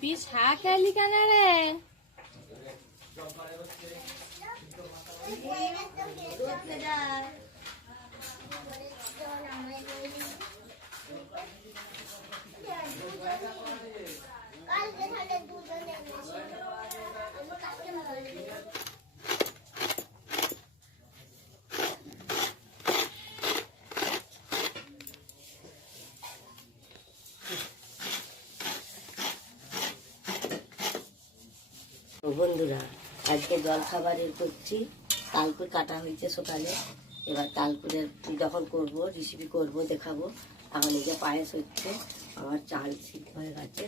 পিছা খেলি কেন রে? বন্ধুরা, আজকে জল খাবারের করছি। তালকুর কাটা হয়েছে সকালে, এবার তালকুরের যখন করব রেসিপি করব দেখাবো। এখন এই যে পায়েস হচ্ছে, আমার চাল সিদ্ধ হয়ে গেছে।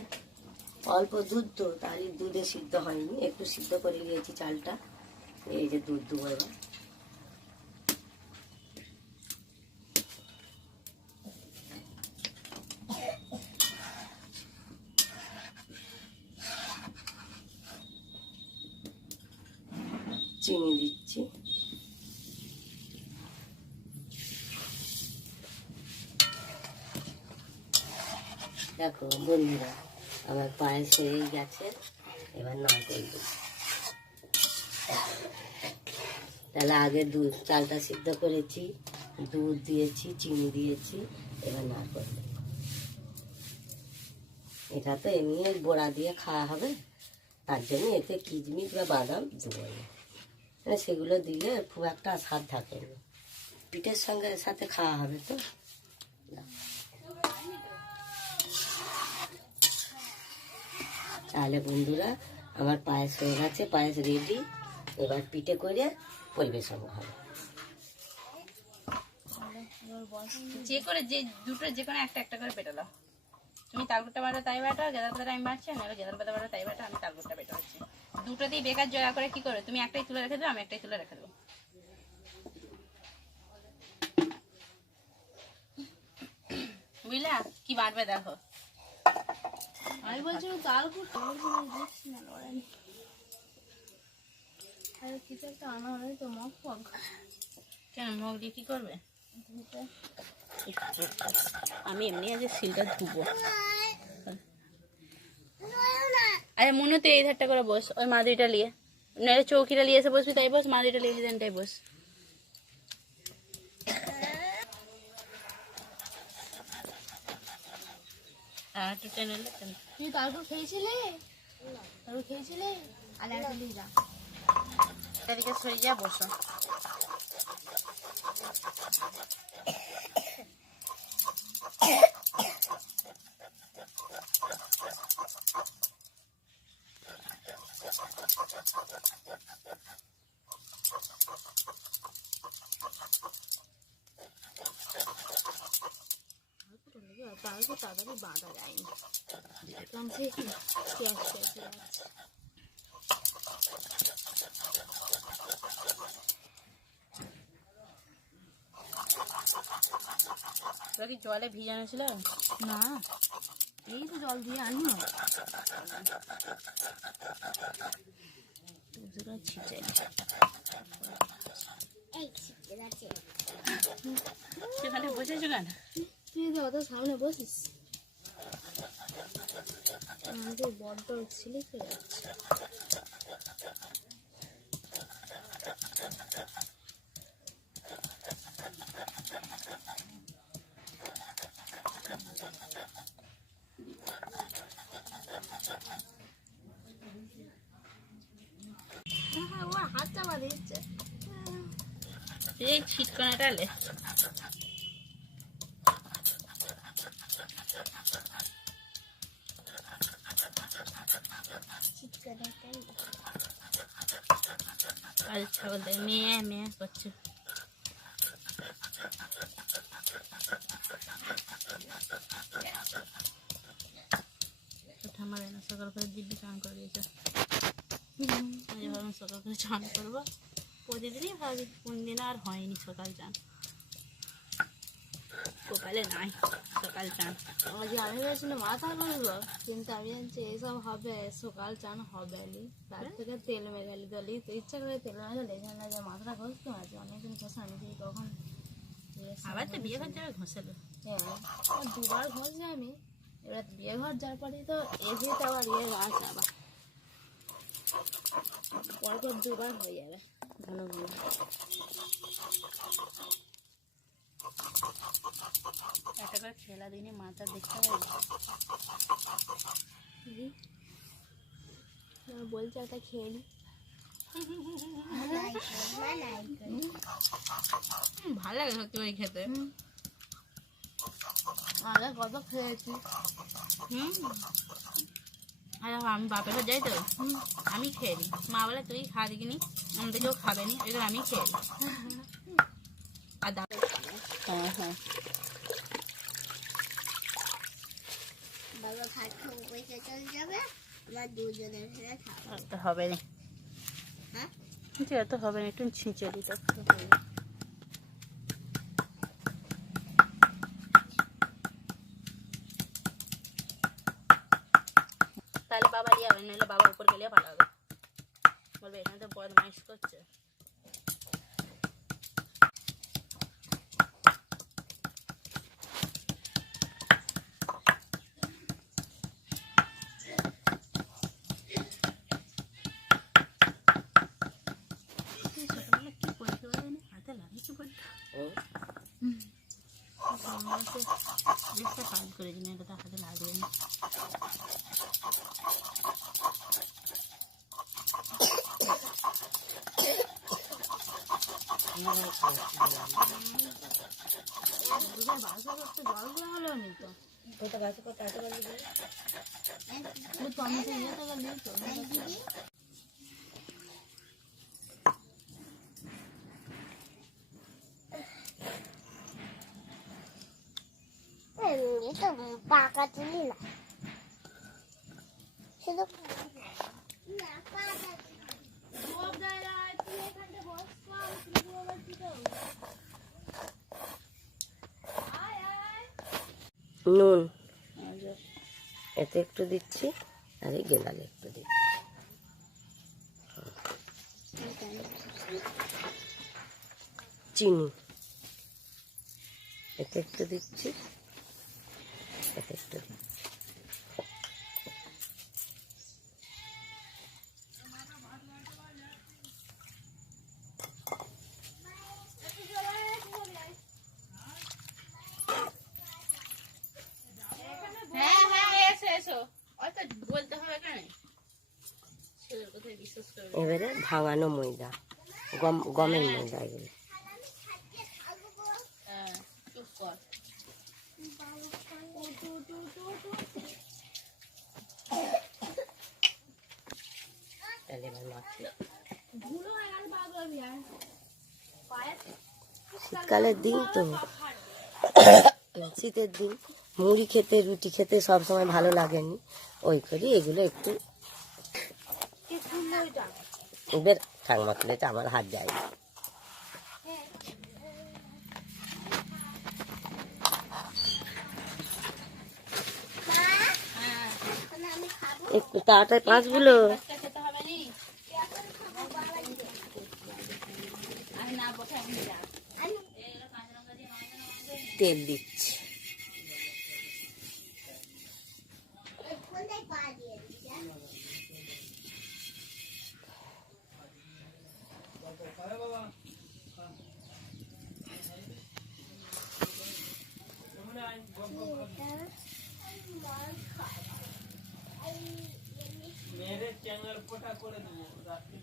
অল্প দুধ তো, তাই দুধে সিদ্ধ হয়নি, একটু সিদ্ধ করে নিয়েছি চালটা। এই যে দুধ দেবো এবার। চিনি দিচ্ছি, দেখো বন্ধুরা আমার পায়েস হয়ে গেছে। এবার নারকেল দেব। তাহলে আগে দুধ চালটা সিদ্ধ করেছি, দুধ দিয়েছি, চিনি দিয়েছি, এবার নারকেল দেব। এটা তো এমনি বড়া দিয়ে খাওয়া হবে, তার জন্য এতে কিশমিশ বা বাদাম দেবো না, মানে সেগুলো দিলে খুব একটা স্বাদ থাকে না। পিঠের সঙ্গে সাথে খাওয়া হবে তো। তাহলে বন্ধুরা আমার পায়েস হয়ে গেছে, পায়েস রেডি। এবার পিঠে করে পরিবেশন হবে। যে করে যে দুটো যে কোনো একটা একটা করে পেটালো। তুমি তালগুটটা বাটা তাই বাটা, গেঁদাল পাতাটা আমি বাড়ছি, না গেঁদাল পাতা বাটা তাই বাটা, আমি তালগুটটা বেটা হচ্ছি। দুটোতেই বেকার জয়া করে কি করে, তুমি একটাই তুলে রেখে দেবো, আমি একটাই তুলে রেখে দেবো। বুঝলা কি বাড়বে দেখো। আমি বলছি তালগুট কিছু একটা আনা হলে তো মগ ফগ। কেন মগ দিয়ে কি করবে? আমি এমনি আজ সিলটা ধুবো। আরে মনে তো এই ধারটা করে বস, ওই মাদুরিটা নিয়ে, নাহলে চৌকিটা নিয়ে এসে বসবি তাই বস, মাদুরিটা নিয়ে এসে তাই বস। তুই তারপর খেয়েছিলে, তারপর খেয়েছিলে আর এদিকে সরে যা, বসো। তাড়াতাড়ি বাঁধা যায়নি, কি জলে ভিজানো ছিল না? এই তো জল দিয়ে আনি না, সেখানে বসেছো কেন? তুই তো অত সামনে বসিস, আমাদের বড্ড ছিলি তো যাচ্ছে। হাত চাপা দিচ্ছে, এই ছিটকানাটা লে। ছাগল দেয় মেয়ে মেয়ে করছে। ঠাম্মা না সকাল করে দিব্যি চান করে দিয়েছে। ভাবলাম সকাল করে চান করবো, প্রতিদিনই ভাবি কোন দিন আর হয়নি সকাল চান, কপালে নাই সকাল চান। আজ আমি ভেবেছিলাম মাথা করবো, কিন্তু আমি জানছি এইসব হবে, সকাল চান হবে নি, তার থেকে তেল মেঘালি দলি তো ইচ্ছা করে তেল মেঘালি এখানে যে মাথাটা ঘষতে আছে অনেকদিন ঘষা আমি কখন আবার তো বিয়ে করতে হবে ঘষালো। হ্যাঁ দুবার ঘষলে আমি এবার বিয়ে ঘর যাওয়ার পরে তো এসে তো আবার গাছ আবার পরপর দুবার হয়ে যাবে ঘন ঘন। একটা করে খেলা দিনে মাথা দেখতে হবে। বলছি একটা খেয়ে নি, ভালো লাগে সত্যি ওই খেতে। আরে কত খেয়েছি। আরে আমি বাপের ঘর যাই তো আমি খেয়ে নিই, মা বলে তুই খা দেখিনি, আমাদের কেউ খাবে নি, এগুলো আমি খেয়ে নিই। আর হ্যাঁ হ্যাঁ বাবা ভাত খাবো পয়সা চলে যাবে, আমার দুজনের ফেলে খাবো। তো হবে না, হ্যাঁ ঠিক আছে হবে না, একটু ছিঁচে দিতে। তাহলে বাবা নিয়ে যাবে, নাহলে বাবা উপর গেলে পাঠাবে, বলবে এখানে তো বদমাইশ করছে। কি করতে পারে না, হাতে লাগিয়েছে বলতে কাজ করেছি না, এটা তো হাতে লাগবে না। হলো নি তো ওটা গাছে কত এত বলি টমেটো ইয়েতে গেলি তো এমনি তো পাকা তুলি না, শুধু না পাকা নুন এতে একটু দিচ্ছি, আর এই গেলালে একটু দিচ্ছি, চিনি এতে একটু দিচ্ছি, এতে একটু দিচ্ছি। হ্যাঁ হ্যাঁ এসো এসো, অত বলতে হবে কেন, ছেলের কথায় বিশ্বাস করবে। এবারে ভাঙানো ময়দা, গমের ময়দা এগুলো। হ্যাঁ চুপ কর। তাহলে এবার মাখি। শীতকালের দিন তো, শীতের দিন মুড়ি খেতে রুটি খেতে সব সময় ভালো লাগেনি, ওই করি এগুলো একটু এবার ঠাকমা তুলেছে, আমার হাত যায় না। একটু তাড়াতাড়ি পাঁচগুলো খেতে হবে নি, আমি না বসে আমি যা তেল দিচ্ছি। কোনটাই পা দিয়ে দিচ্ছে। मेरे चैनल पोटा করে দেবো রাত্রি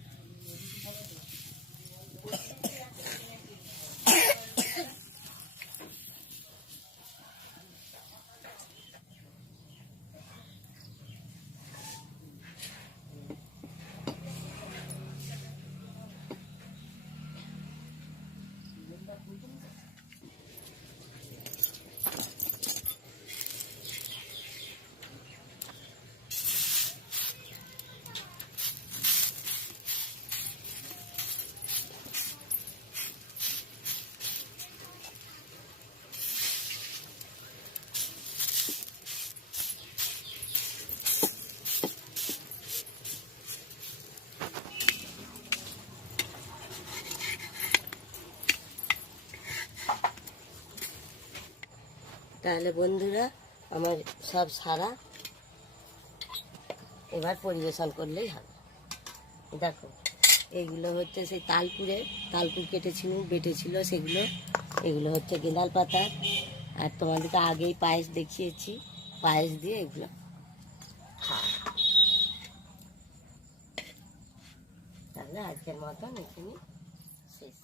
তাহলে বন্ধুরা আমার সব সারা, এবার পরিবেশন করলেই হবে। দেখো এইগুলো হচ্ছে সেই তালপুর কেটেছিল, বেটেছিল সেগুলো। এগুলো হচ্ছে গেঁদাল পাতা। আর তোমাদেরকে আগেই পায়েস দেখিয়েছি, পায়েস দিয়ে এগুলো খাওয়া। তাহলে আজকের মতন এখানে শেষ।